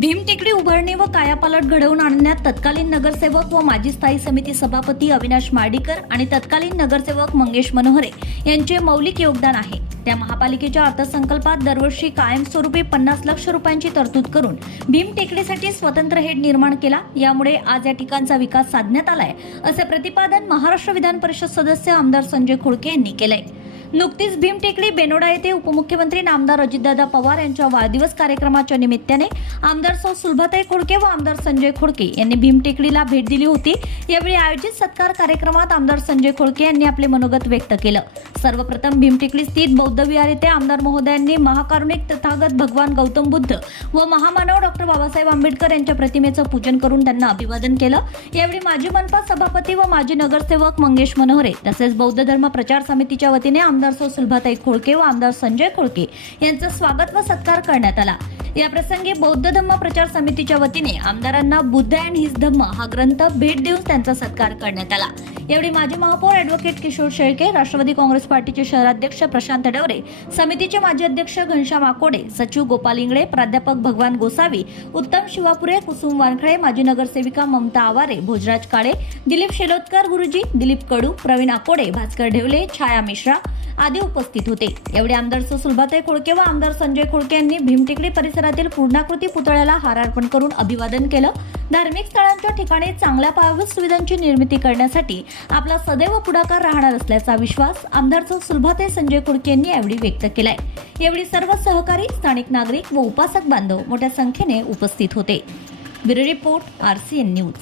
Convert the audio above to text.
भीमटेकडी उभारणे व कायापालट घडवून आणण्यात तत्कालीन नगरसेवक व माजी स्थायी समिती सभापती अविनाश मार्डीकर आणि तत्कालीन नगरसेवक मंगेश मनोहरे यांचे मौलिक योगदान आहे. त्या महापालिकेच्या अर्थसंकल्पात दरवर्षी कायमस्वरूपी पन्नास लक्ष रुपयांची तरतूद करून भीमटेकडीसाठी स्वतंत्र हेड निर्माण केला. यामुळे आज या ठिकाणचा विकास साधण्यात आलाय असे प्रतिपादन महाराष्ट्र विधान परिषद सदस्य आमदार संजय खोडके यांनी केलंय. नुकतीच भीमटेकडी बेनोडा येथे उपमुख्यमंत्री नामदार अजितदादा पवार यांच्या वाढदिवस कार्यक्रमाच्या निमित्ताने आमदार सौ सुलभाताई खोडके व आमदार संजय खोडके यांनी भीमटेकडीला भेट दिली होती. यावेळी आयोजित सत्कार कार्यक्रमात आमदार संजय खोडके यांनी आपले मनोगत व्यक्त केलं. सर्वप्रथम भीमटेकडी स्थित बौद्ध विहार येथे आमदार महोदयांनी महाकारुणिक तथागत भगवान गौतम बुद्ध व महामानव डॉक्टर बाबासाहेब आंबेडकर यांच्या प्रतिमेचं पूजन करून त्यांना अभिवादन केलं. यावेळी माजी मनपा सभापती व माजी नगरसेवक मंगेश मनोहरे तसेच बौद्ध धर्म प्रचार समितीच्या वतीने आमदार सुलभाताई खोळके व आमदार संजय खोळके यांचं स्वागत व सत्कार करण्यात आला. या प्रसंगी बौद्ध धम्म प्रचार समितीच्या वतीने आमदारांना बुद्ध अँड हिज धम्म हा ग्रंथ भेट देऊन त्यांचा सत्कार करण्यात आला. यावेळी माजी महापौर ॲडव्होकेट किशोर शेळके राष्ट्रवादी काँग्रेस पार्टीचे शहराध्यक्ष प्रशांत डवरे समितीचे माजी अध्यक्ष घनश्याम आकोडे सचिव गोपाल इंगळे प्राध्यापक भगवान गोसावी उत्तम शिवापुरे कुसुम वानखळे माजी नगरसेविका ममता आवारे भोजराज काळे दिलीप शेलोदकर गुरुजी दिलीप कडू प्रवीण आकोडे भास्कर ढेवले छाया मिश्रा आदी उपस्थित होते. एवढे आमदार सुलभाताई खोडके व आमदार संजय खोडके यांनी भीमटेकडी परिसरातील पूर्णाकृती पुतळ्याला हार अर्पण करून अभिवादन केलं. धार्मिक स्थळांच्या ठिकाणी चांगल्या पायाभूत सुविधांची निर्मिती करण्यासाठी आपला सदैव पुढाकार राहणार असल्याचा विश्वास आमदार सुलभाताई संजय खोडके यांनी यावेळी व्यक्त केलाय. यावेळी सर्व सहकारी स्थानिक नागरिक व उपासक बांधव मोठ्या संख्येने उपस्थित होते. Bureau report N news.